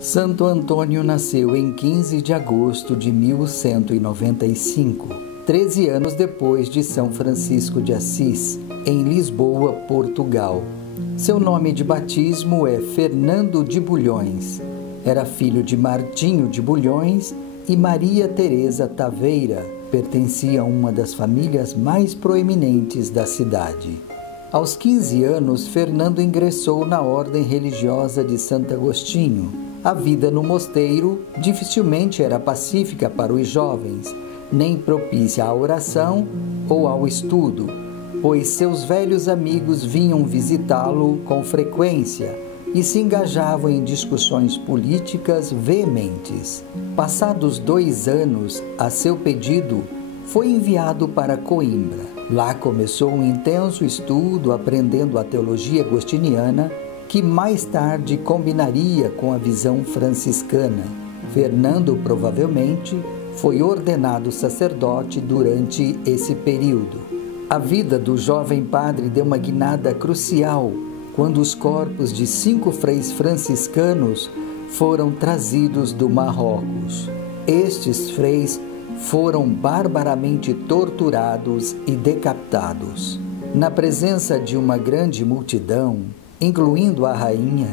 Santo Antônio nasceu em 15 de agosto de 1195, 13 anos depois de São Francisco de Assis, em Lisboa, Portugal. Seu nome de batismo é Fernando de Bulhões. Era filho de Martinho de Bulhões e Maria Teresa Taveira. Pertencia a uma das famílias mais proeminentes da cidade. Aos 15 anos, Fernando ingressou na ordem religiosa de Santo Agostinho. A vida no mosteiro dificilmente era pacífica para os jovens, nem propícia à oração ou ao estudo, pois seus velhos amigos vinham visitá-lo com frequência e se engajavam em discussões políticas veementes. Passados 2 anos, a seu pedido, foi enviado para Coimbra. Lá começou um intenso estudo, aprendendo a teologia agostiniana, que mais tarde combinaria com a visão franciscana. Fernando, provavelmente, foi ordenado sacerdote durante esse período. A vida do jovem padre deu uma guinada crucial quando os corpos de 5 freis franciscanos foram trazidos do Marrocos. Estes freis foram barbaramente torturados e decapitados. Na presença de uma grande multidão, incluindo a rainha,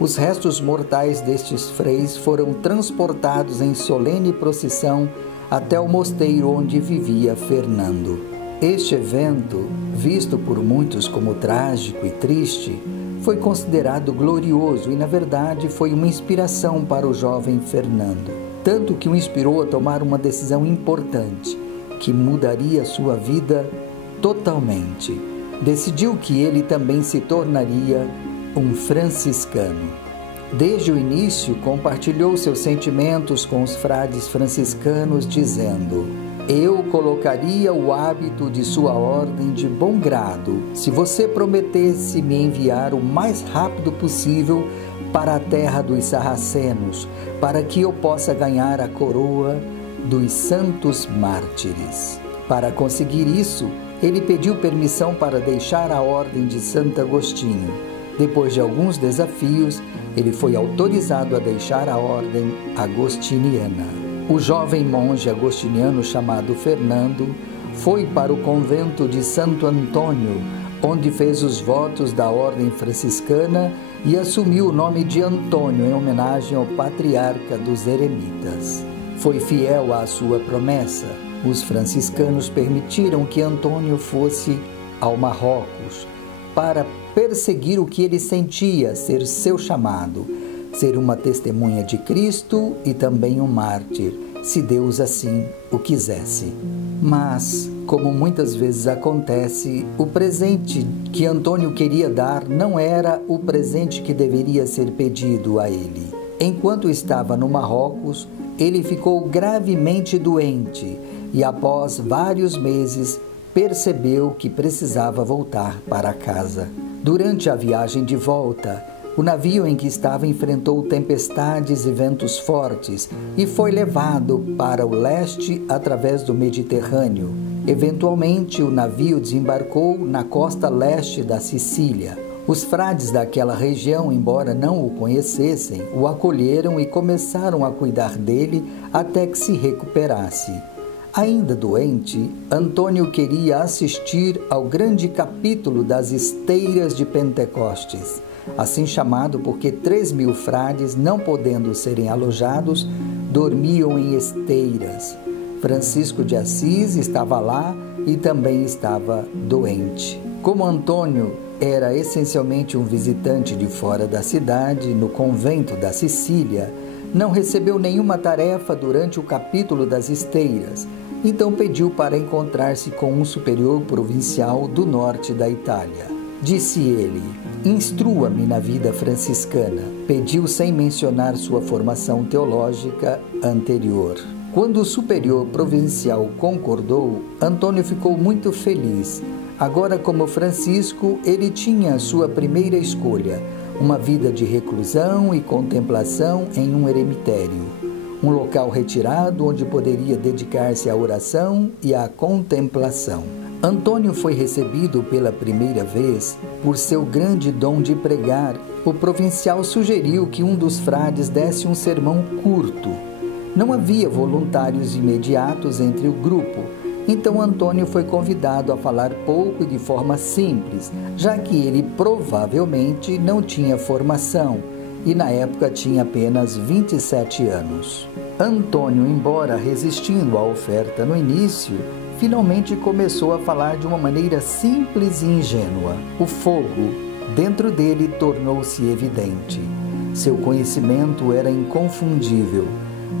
os restos mortais destes freis foram transportados em solene procissão até o mosteiro onde vivia Fernando. Este evento, visto por muitos como trágico e triste, foi considerado glorioso e, na verdade, foi uma inspiração para o jovem Fernando, tanto que o inspirou a tomar uma decisão importante, que mudaria sua vida totalmente. Decidiu que ele também se tornaria um franciscano. Desde o início, compartilhou seus sentimentos com os frades franciscanos, dizendo: "Eu colocaria o hábito de sua ordem de bom grado, se você prometesse me enviar o mais rápido possível para a terra dos sarracenos, para que eu possa ganhar a coroa dos santos mártires." Para conseguir isso, ele pediu permissão para deixar a ordem de Santo Agostinho. Depois de alguns desafios, ele foi autorizado a deixar a ordem agostiniana. O jovem monge agostiniano chamado Fernando foi para o convento de Santo Antônio, onde fez os votos da ordem franciscana e assumiu o nome de Antônio em homenagem ao patriarca dos eremitas. Foi fiel à sua promessa. Os franciscanos permitiram que Antônio fosse ao Marrocos para perseguir o que ele sentia ser seu chamado, ser uma testemunha de Cristo e também um mártir, se Deus assim o quisesse. Mas, como muitas vezes acontece, o presente que Antônio queria dar não era o presente que deveria ser pedido a ele. Enquanto estava no Marrocos, ele ficou gravemente doente e, após vários meses, percebeu que precisava voltar para casa. Durante a viagem de volta, o navio em que estava enfrentou tempestades e ventos fortes e foi levado para o leste através do Mediterrâneo. Eventualmente, o navio desembarcou na costa leste da Sicília. Os frades daquela região, embora não o conhecessem, o acolheram e começaram a cuidar dele até que se recuperasse. Ainda doente, Antônio queria assistir ao grande capítulo das Esteiras de Pentecostes, assim chamado porque 3.000 frades, não podendo serem alojados, dormiam em esteiras. Francisco de Assis estava lá e também estava doente. Como Antônio era essencialmente um visitante de fora da cidade, no convento da Sicília, não recebeu nenhuma tarefa durante o capítulo das esteiras, então pediu para encontrar-se com um superior provincial do norte da Itália. Disse ele: "Instrua-me na vida franciscana." Pediu sem mencionar sua formação teológica anterior. Quando o superior provincial concordou, Antônio ficou muito feliz. Agora, como Francisco, ele tinha sua primeira escolha, uma vida de reclusão e contemplação em um eremitério, um local retirado onde poderia dedicar-se à oração e à contemplação. Antônio foi recebido pela primeira vez por seu grande dom de pregar, o provincial sugeriu que um dos frades desse um sermão curto. Não havia voluntários imediatos entre o grupo, então Antônio foi convidado a falar pouco e de forma simples, já que ele provavelmente não tinha formação e na época tinha apenas 27 anos. Antônio, embora resistindo à oferta no início, finalmente começou a falar de uma maneira simples e ingênua. O fogo dentro dele tornou-se evidente. Seu conhecimento era inconfundível,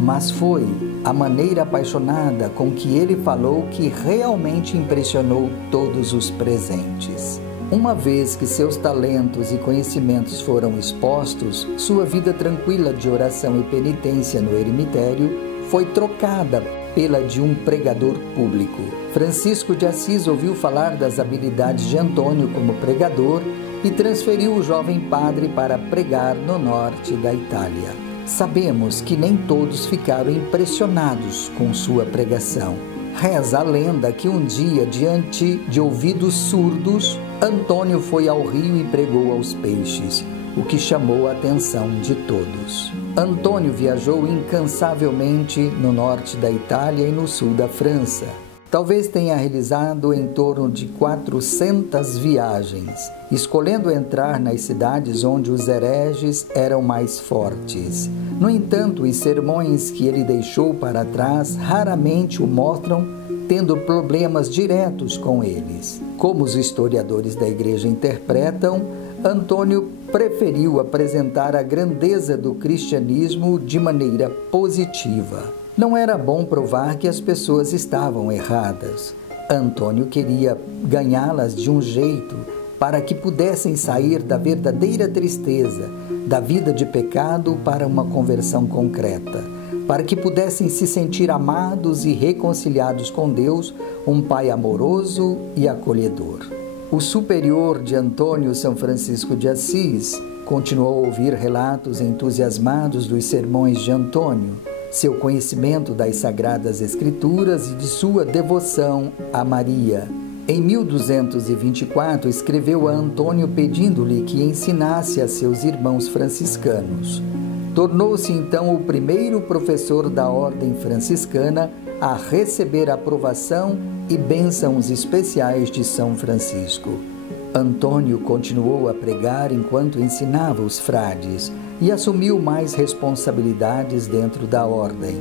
mas foi a maneira apaixonada com que ele falou que realmente impressionou todos os presentes. Uma vez que seus talentos e conhecimentos foram expostos, sua vida tranquila de oração e penitência no eremitério foi trocada pela de um pregador público. Francisco de Assis ouviu falar das habilidades de Antônio como pregador e transferiu o jovem padre para pregar no norte da Itália. Sabemos que nem todos ficaram impressionados com sua pregação. Reza a lenda que um dia, diante de ouvidos surdos, Antônio foi ao rio e pregou aos peixes, o que chamou a atenção de todos. Antônio viajou incansavelmente no norte da Itália e no sul da França. Talvez tenha realizado em torno de 400 viagens, escolhendo entrar nas cidades onde os hereges eram mais fortes. No entanto, os sermões que ele deixou para trás raramente o mostram tendo problemas diretos com eles. Como os historiadores da Igreja interpretam, Antônio preferiu apresentar a grandeza do cristianismo de maneira positiva. Não era bom provar que as pessoas estavam erradas. Antônio queria ganhá-las de um jeito para que pudessem sair da verdadeira tristeza, da vida de pecado para uma conversão concreta, para que pudessem se sentir amados e reconciliados com Deus, um Pai amoroso e acolhedor. O superior de Antônio, São Francisco de Assis, continuou a ouvir relatos entusiasmados dos sermões de Antônio, seu conhecimento das Sagradas Escrituras e de sua devoção a Maria. Em 1224, escreveu a Antônio pedindo-lhe que ensinasse a seus irmãos franciscanos. Tornou-se então o primeiro professor da ordem franciscana a receber a aprovação e bênçãos especiais de São Francisco. Antônio continuou a pregar enquanto ensinava os frades e assumiu mais responsabilidades dentro da ordem.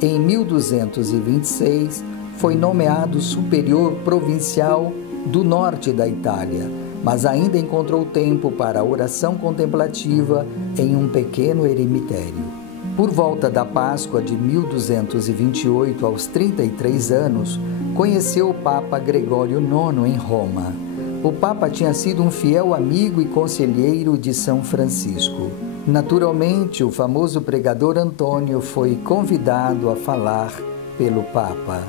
Em 1226, foi nomeado superior provincial do norte da Itália, mas ainda encontrou tempo para a oração contemplativa em um pequeno eremitério. Por volta da Páscoa de 1228, aos 33 anos, conheceu o Papa Gregório IX em Roma. O Papa tinha sido um fiel amigo e conselheiro de São Francisco. Naturalmente, o famoso pregador Antônio foi convidado a falar pelo Papa.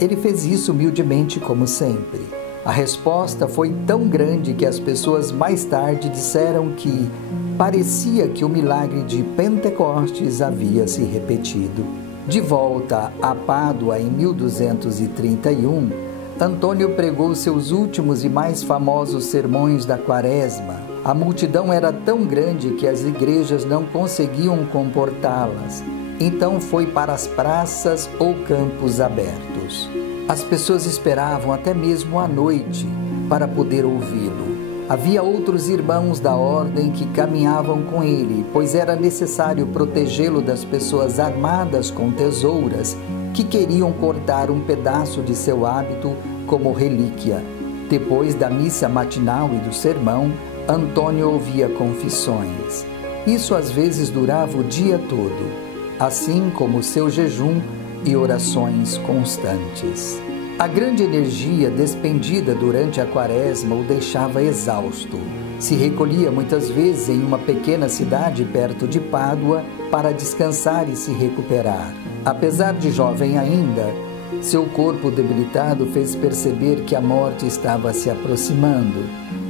Ele fez isso humildemente, como sempre. A resposta foi tão grande que as pessoas mais tarde disseram que parecia que o milagre de Pentecostes havia se repetido. De volta a Pádua em 1231, Antônio pregou seus últimos e mais famosos sermões da Quaresma. A multidão era tão grande que as igrejas não conseguiam comportá-las. Então foi para as praças ou campos abertos. As pessoas esperavam até mesmo à noite para poder ouvi-lo. Havia outros irmãos da ordem que caminhavam com ele, pois era necessário protegê-lo das pessoas armadas com tesouras que queriam cortar um pedaço de seu hábito como relíquia. Depois da missa matinal e do sermão, Antônio ouvia confissões. Isso às vezes durava o dia todo, assim como seu jejum e orações constantes. A grande energia despendida durante a Quaresma o deixava exausto. Se recolhia muitas vezes em uma pequena cidade perto de Pádua para descansar e se recuperar. Apesar de jovem ainda, seu corpo debilitado fez perceber que a morte estava se aproximando.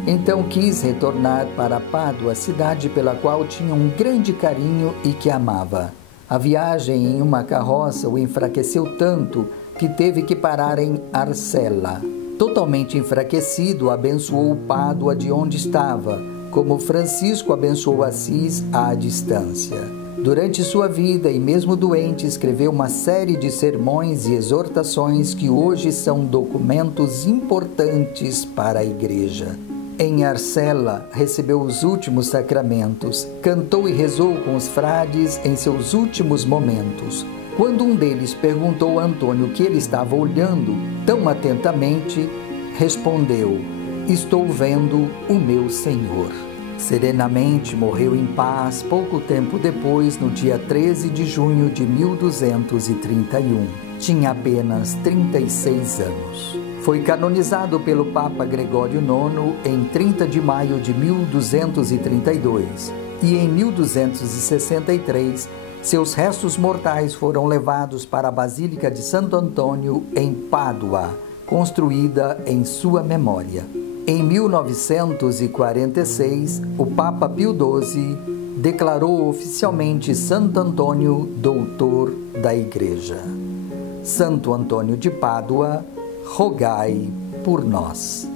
Então quis retornar para Pádua, cidade pela qual tinha um grande carinho e que amava. A viagem em uma carroça o enfraqueceu tanto que teve que parar em Arcella. Totalmente enfraquecido, abençoou Pádua de onde estava, como Francisco abençoou Assis à distância. Durante sua vida e mesmo doente, escreveu uma série de sermões e exortações que hoje são documentos importantes para a Igreja. Em Arcela, recebeu os últimos sacramentos, cantou e rezou com os frades em seus últimos momentos. Quando um deles perguntou a Antônio o que ele estava olhando tão atentamente, respondeu: "Estou vendo o meu Senhor." Serenamente morreu em paz pouco tempo depois, no dia 13 de junho de 1231. Tinha apenas 36 anos. Foi canonizado pelo Papa Gregório IX em 30 de maio de 1232 e em 1263 seus restos mortais foram levados para a Basílica de Santo Antônio em Pádua, construída em sua memória. Em 1946, o Papa Pio XII declarou oficialmente Santo Antônio doutor da Igreja. Santo Antônio de Pádua, rogai por nós.